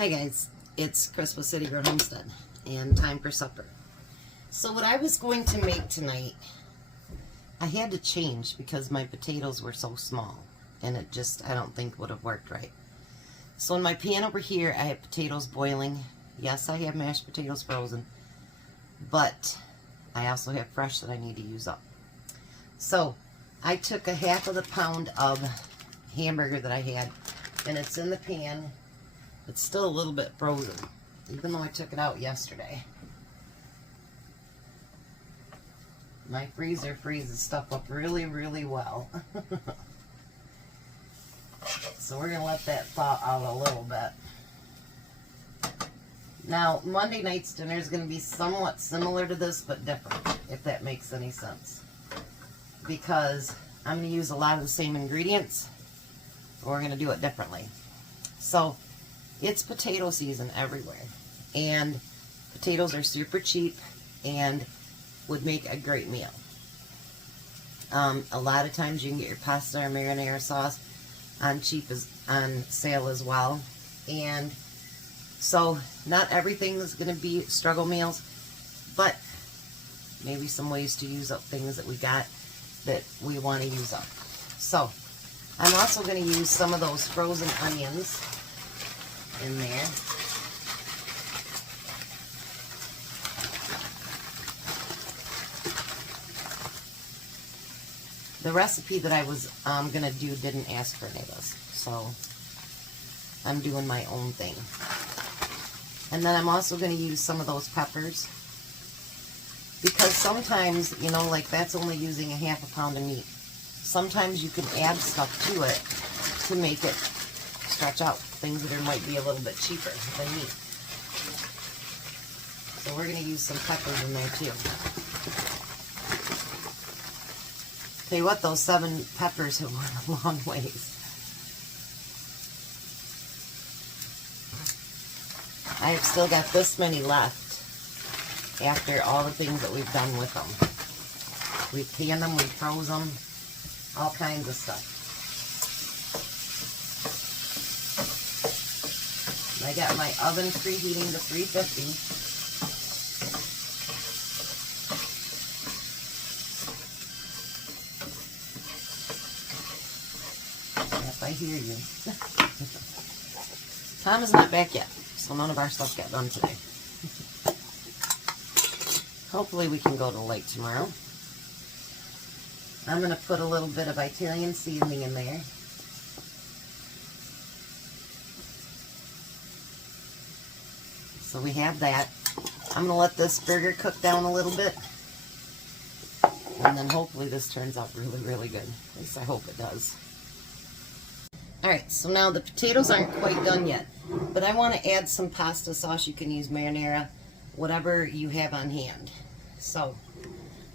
Hi guys, it's Christmas City Grown Homestead and time for supper. So what I was going to make tonight, I had to change because my potatoes were so small and it just, I don't think would have worked right. So in my pan over here, I have potatoes boiling. Yes, I have mashed potatoes frozen, but I also have fresh that I need to use up. So I took a half of the pound of hamburger that I had, and it's in the pan. It's still a little bit frozen, even though I took it out yesterday. My freezer freezes stuff up really, really well. So we're going to let that thaw out a little bit. Now, Monday night's dinner is going to be somewhat similar to this, but different, if that makes any sense. Because I'm going to use a lot of the same ingredients, but we're going to do it differently. So, it's potato season everywhere, and potatoes are super cheap and would make a great meal. A lot of times you can get your pasta or marinara sauce on sale as well, and so not everything is going to be struggle meals, but maybe some ways to use up things that we got that we want to use up. So I'm also going to use some of those frozen onions in there. The recipe that I was going to do didn't ask for any of this, so I'm doing my own thing. And then I'm also going to use some of those peppers, because sometimes, you know, like that's only using a half a pound of meat. Sometimes you can add stuff to it to make it stretch out, things that might be a little bit cheaper than meat. So we're going to use some peppers in there too. Tell you what, those 7 peppers have went a long ways. I have still got this many left after all the things that we've done with them. We canned them, we froze them, all kinds of stuff. I got my oven preheating to 350. Yep, I hear you. Tom is not back yet, so none of our stuff got done today. Hopefully we can go to the lake tomorrow. I'm going to put a little bit of Italian seasoning in there. So we have that. I'm going to let this burger cook down a little bit. And then hopefully this turns out really, really good. At least I hope it does. Alright, so now the potatoes aren't quite done yet. But I want to add some pasta sauce. You can use marinara, whatever you have on hand. So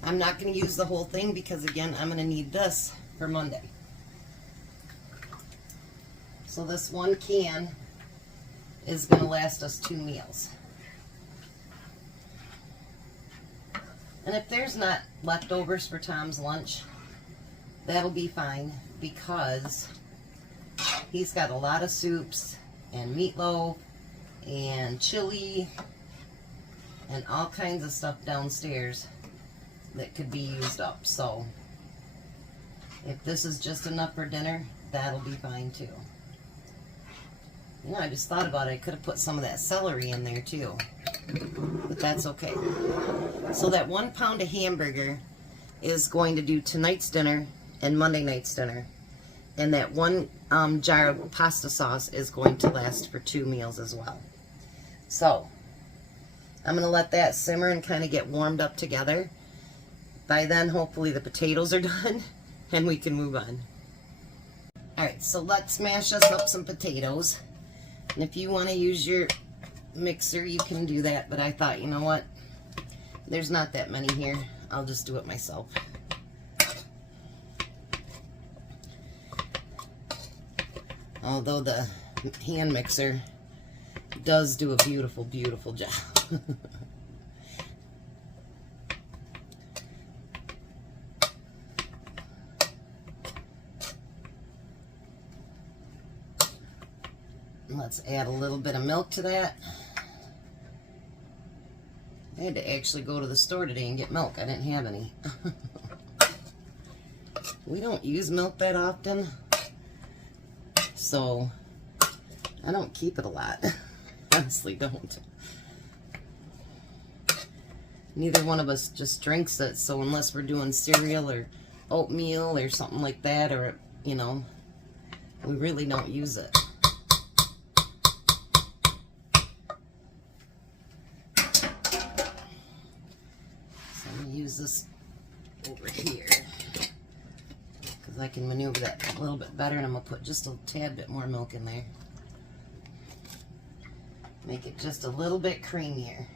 I'm not going to use the whole thing because, again, I'm going to need this for Monday. So this one can is going to last us 2 meals. And if there's not leftovers for Tom's lunch, that'll be fine, because he's got a lot of soups and meatloaf and chili and all kinds of stuff downstairs that could be used up. So if this is just enough for dinner, that'll be fine too. You know, I just thought about it. I could have put some of that celery in there too, but that's okay. So that 1 pound of hamburger is going to do tonight's dinner and Monday night's dinner. And that 1 jar of pasta sauce is going to last for 2 meals as well. So I'm going to let that simmer and kind of get warmed up together. By then, hopefully the potatoes are done and we can move on. Alright, so let's mash us up some potatoes. And if you want to use your mixer, you can do that. But I thought, you know what? There's not that many here. I'll just do it myself. Although the hand mixer does do a beautiful, beautiful job. Let's add a little bit of milk to that. I had to actually go to the store today and get milk. I didn't have any. We don't use milk that often, so I don't keep it a lot. Honestly, don't. Neither one of us just drinks it, so unless we're doing cereal or oatmeal or something like that, or, you know, we really don't use it. So I'm going to use this over here because I can maneuver that a little bit better, and I'm going to put just a tad bit more milk in there. Make it just a little bit creamier.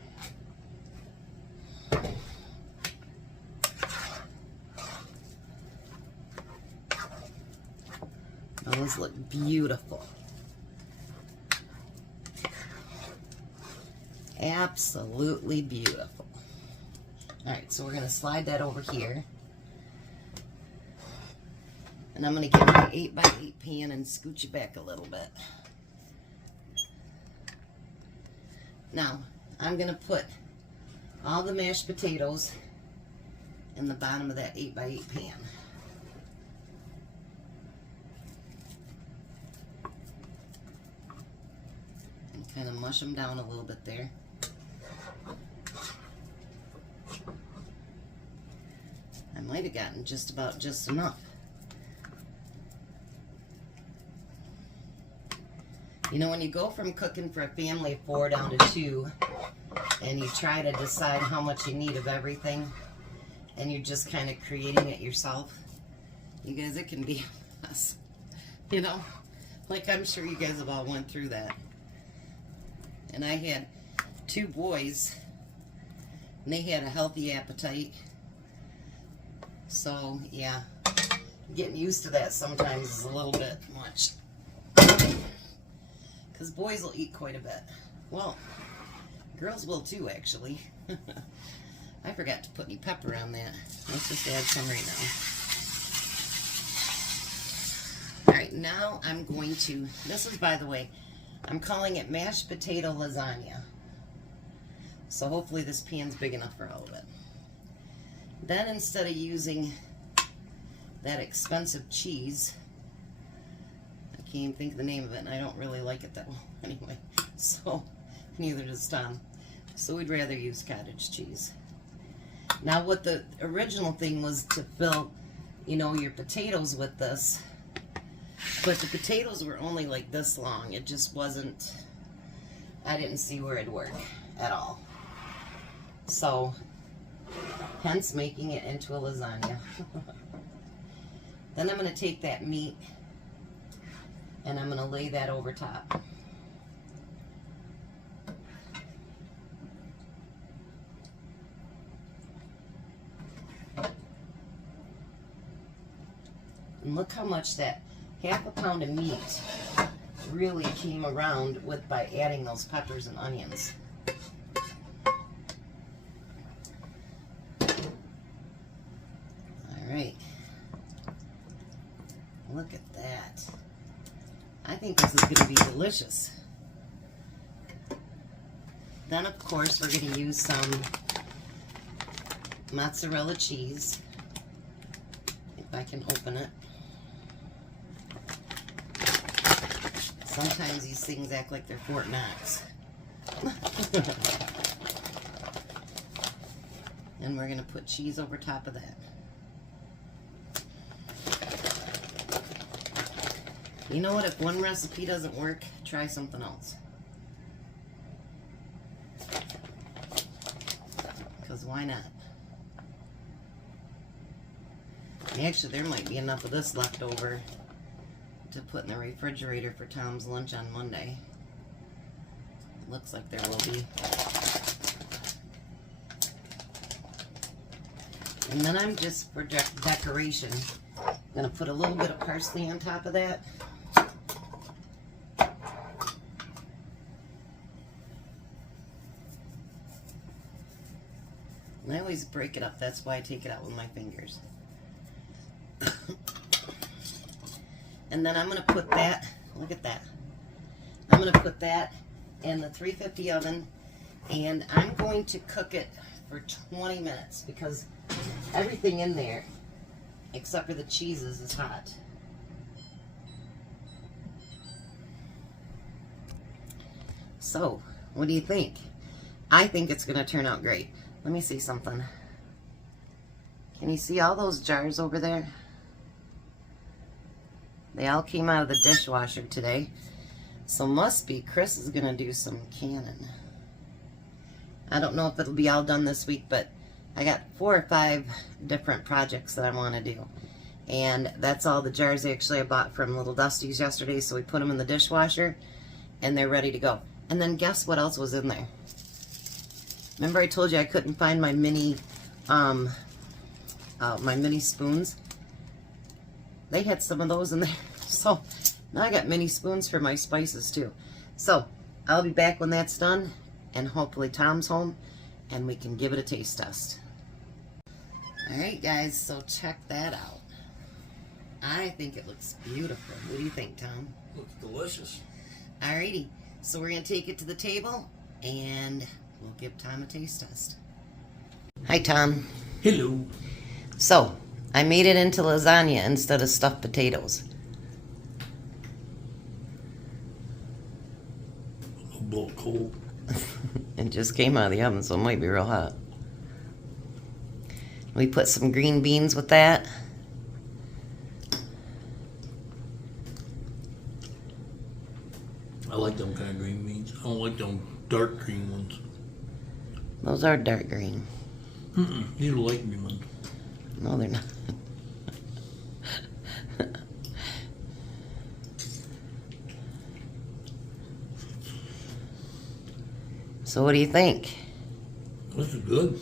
Those look beautiful. Absolutely beautiful. Alright, so we're going to slide that over here. And I'm going to get my 8x8 pan and scooch it back a little bit. Now, I'm going to put all the mashed potatoes in the bottom of that 8x8 pan. And kind of mush them down a little bit there. I might have gotten just enough. You know, when you go from cooking for a family of 4 down to 2, and you try to decide how much you need of everything, and you're just kind of creating it yourself, you guys, it can be a mess. You know, like I'm sure you guys have all went through that. And I had 2 boys, and they had a healthy appetite. So, yeah, getting used to that sometimes is a little bit much. Because boys will eat quite a bit. Well, girls will too, actually. I forgot to put any pepper on that. Let's just add some right now. Alright, now I'm going to, this is, by the way, I'm calling it mashed potato lasagna. So hopefully this pan's big enough for all of it. Then instead of using that expensive cheese, I can't even think of the name of it, and I don't really like it that well anyway. So, neither does Tom. So we'd rather use cottage cheese. Now what the original thing was to fill, you know, your potatoes with this. But the potatoes were only like this long. It just wasn't, I didn't see where it'd work at all. So, hence making it into a lasagna. Then I'm going to take that meat and I'm going to lay that over top. And look how much that half a pound of meat really came around with by adding those peppers and onions. Alright. Look at that. I think this is going to be delicious. Then, of course, we're going to use some mozzarella cheese. If I can open it. Sometimes these things act like they're Fort Knox. And we're going to put cheese over top of that. You know what? If one recipe doesn't work, try something else. Because why not? Actually, there might be enough of this left over to put in the refrigerator for Tom's lunch on Monday. It looks like there will be. And then I'm just, for decoration, going to put a little bit of parsley on top of that. And I always break it up, that's why I take it out with my fingers. And then I'm going to put that, look at that. I'm I'm going to put that in the 350 oven, and I'm going to cook it for 20 minutes because everything in there, except for the cheeses, is hot. So, what do you think? I think it's going to turn out great. Let me see something. Can you see all those jars over there? They all came out of the dishwasher today. So must be Chris is going to do some canning. I don't know if it'll be all done this week, but I got 4 or 5 different projects that I want to do. And that's all the jars actually I bought from Little Dusty's yesterday. So we put them in the dishwasher and they're ready to go. And then guess what else was in there? Remember I told you I couldn't find my mini spoons? They had some of those in there. So now I got mini spoons for my spices too. So I'll be back when that's done, and hopefully Tom's home and we can give it a taste test. Alright guys, so check that out. I think it looks beautiful. What do you think, Tom? Looks delicious. Alrighty, so we're going to take it to the table and we'll give Tom a taste test. Hi Tom. Hello. So, I made it into lasagna instead of stuffed potatoes. A little cold. It just came out of the oven, so it might be real hot. We put some green beans with that. I like them kind of green beans. I don't like them dark green ones. Those are dark green. These are light green ones. No, they're not. So what do you think? This is good.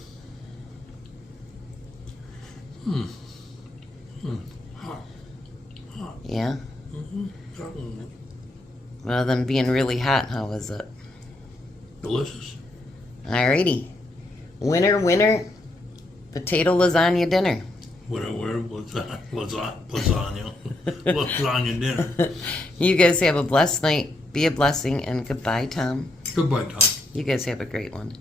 Hot. Hot. Yeah? Mm-hmm. Rather than being really hot, how was it? Delicious. Alrighty. Winner, winner. Potato lasagna dinner. Whatever, lasagna. Lasagna dinner. You guys have a blessed night. Be a blessing, and goodbye, Tom. Goodbye, Tom. You guys have a great one.